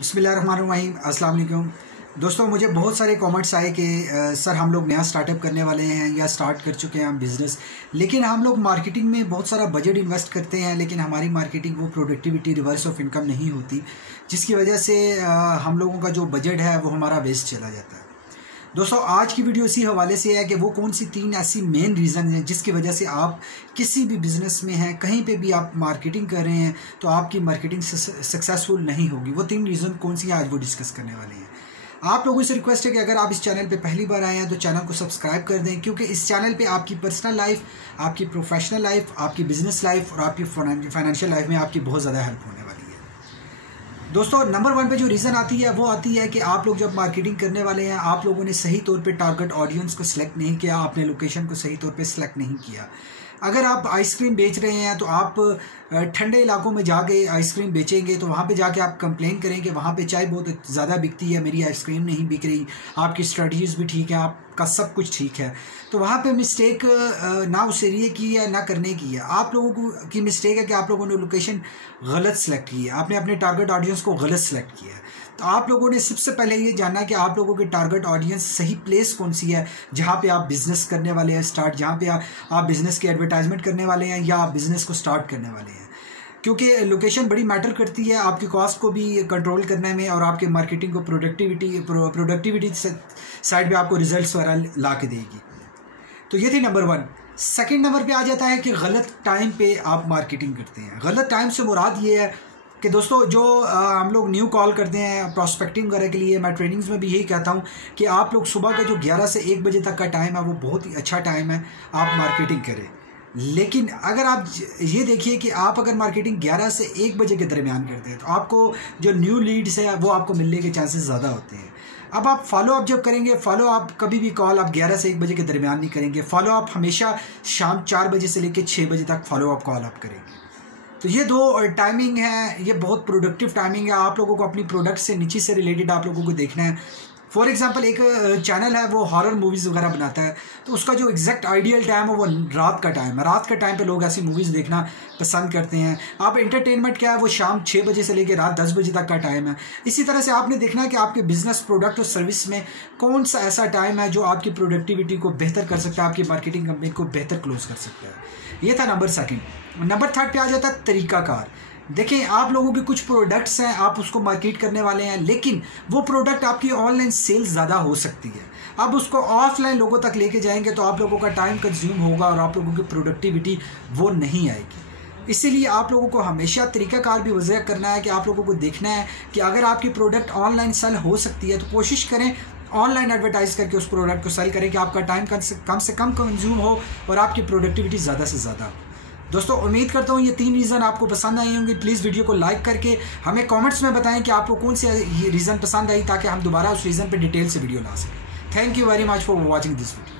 बिस्मिल्लाहिर्रहमानिर्रहीम, अस्सलाम वालेकुम। दोस्तों, मुझे बहुत सारे कमेंट्स आए कि सर हम लोग नया स्टार्टअप करने वाले हैं या स्टार्ट कर चुके हैं हम बिज़नेस, लेकिन हम लोग मार्केटिंग में बहुत सारा बजट इन्वेस्ट करते हैं, लेकिन हमारी मार्केटिंग वो प्रोडक्टिविटी रिवर्स ऑफ इनकम नहीं होती, जिसकी वजह से हम लोगों का जो बजट है वो हमारा वेस्ट चला जाता है। दोस्तों, आज की वीडियो इसी हवाले से है कि वो कौन सी 3 ऐसी मेन रीज़न हैं जिसकी वजह से आप किसी भी बिज़नेस में हैं, कहीं पे भी आप मार्केटिंग कर रहे हैं तो आपकी मार्केटिंग सक्सेसफुल नहीं होगी। वो 3 रीज़न कौन सी हैं आज वो डिस्कस करने वाले हैं। आप लोगों से रिक्वेस्ट है कि अगर आप इस चैनल पे पहली बार आए हैं तो चैनल को सब्सक्राइब कर दें, क्योंकि इस चैनल पे आपकी पर्सनल लाइफ, आपकी प्रोफेशनल लाइफ, आपकी बिजनेस लाइफ और आपकी फाइनेंशियल लाइफ में आपकी बहुत ज़्यादा हेल्प होने वाली है। दोस्तों, नंबर 1 पे जो रीज़न आती है वो आती है कि आप लोग जब मार्केटिंग करने वाले हैं, आप लोगों ने सही तौर पे टारगेट ऑडियंस को सिलेक्ट नहीं किया, आपने लोकेशन को सही तौर पे सिलेक्ट नहीं किया। अगर आप आइसक्रीम बेच रहे हैं तो आप ठंडे इलाकों में जाके आइसक्रीम बेचेंगे तो वहाँ पे जाके आप कंप्लेन करेंगे वहाँ पे चाय बहुत ज़्यादा बिकती है, मेरी आइसक्रीम नहीं बिक रही। आपकी स्ट्रेटजीज़ भी ठीक है, आपका सब कुछ ठीक है, तो वहाँ पे मिस्टेक ना उस एरिए की है ना करने की है। आप लोगों की मिस्टेक है कि आप लोगों ने लोकेशन गलत सेलेक्ट की है, आपने अपने टारगेट ऑडियंस को गलत सेलेक्ट किया है। तो आप लोगों ने सबसे पहले ये जानना कि आप लोगों के टारगेट ऑडियंस सही प्लेस कौन सी है जहाँ पे आप बिज़नेस करने वाले हैं स्टार्ट, जहाँ पे आप बिज़नेस की एडवर्टाइजमेंट करने वाले हैं या आप बिज़नेस को स्टार्ट करने वाले हैं, क्योंकि लोकेशन बड़ी मैटर करती है आपकी कॉस्ट को भी कंट्रोल करने में और आपके मार्केटिंग को प्रोडक्टिविटी साइड पे आपको रिजल्ट्स वगैरह ला के देगी। तो ये थी नंबर 1। सेकेंड नंबर पे आ जाता है कि गलत टाइम पे आप मार्केटिंग करते हैं। गलत टाइम से मुराद ये है कि दोस्तों, जो हम लोग न्यू कॉल करते हैं प्रॉस्पेक्टिंग वगैरह के लिए, मैं ट्रेनिंग्स में भी यही कहता हूँ कि आप लोग सुबह का जो 11 से 1 बजे तक का टाइम है वो बहुत ही अच्छा टाइम है, आप मार्केटिंग करें। लेकिन अगर आप ये देखिए कि आप अगर मार्केटिंग 11 से 1 बजे के दरमियान करते हैं तो आपको जो न्यू लीड्स है वो आपको मिलने के चांसेस ज़्यादा होते हैं। अब आप फॉलो अप जब करेंगे, फॉलो अप कभी भी कॉल आप 11 से 1 बजे के दरमियान नहीं करेंगे, फॉलो अप हमेशा शाम 4 बजे से लेकर 6 बजे तक फॉलो अप कॉल आप करेंगे। तो ये 2 टाइमिंग है, ये बहुत प्रोडक्टिव टाइमिंग है। आप लोगों को अपनी प्रोडक्ट से नीचे से रिलेटेड आप लोगों को देखना है। फॉर एग्जांपल, एक चैनल है वो हॉरर मूवीज़ वगैरह बनाता है, तो उसका जो एग्जैक्ट आइडियल टाइम है वो रात का टाइम है। रात का टाइम पे लोग ऐसी मूवीज़ देखना पसंद करते हैं। आप एंटरटेनमेंट क्या है वो शाम 6 बजे से लेकर रात 10 बजे तक का टाइम है। इसी तरह से आपने देखना है कि आपके बिजनेस, प्रोडक्ट और सर्विस में कौन सा ऐसा टाइम है जो आपकी प्रोडक्टिविटी को बेहतर कर सकता है, आपकी मार्केटिंग कंपनी को बेहतर क्लोज कर सकता है। ये था नंबर 2। नंबर 3 पे आ जाता है तरीकाकार। देखिए, आप लोगों के कुछ प्रोडक्ट्स हैं, आप उसको मार्केट करने वाले हैं, लेकिन वो प्रोडक्ट आपकी ऑनलाइन सेल्स ज़्यादा हो सकती है। आप उसको ऑफलाइन लोगों तक लेके जाएंगे तो आप लोगों का टाइम कंज्यूम होगा और आप लोगों की प्रोडक्टिविटी वो नहीं आएगी। इसीलिए आप लोगों को हमेशा तरीकाकार भी वज़ह करना है कि आप लोगों को देखना है कि अगर आपकी प्रोडक्ट ऑनलाइन सेल हो सकती है तो कोशिश करें ऑनलाइन एडवर्टाइज करके उस प्रोडक्ट को सेल करें कि आपका टाइम कम से कम कंज्यूम हो और आपकी प्रोडक्टिविटी ज़्यादा से ज़्यादा हो। दोस्तों, उम्मीद करता हूँ ये 3 रीज़न आपको पसंद आई होंगी। प्लीज़ वीडियो को लाइक करके हमें कमेंट्स में बताएं कि आपको कौन सी ये रीज़न पसंद आई, ताकि हम दोबारा उस रीज़न पे डिटेल से वीडियो ला सकें। Thank you very much for watching this video.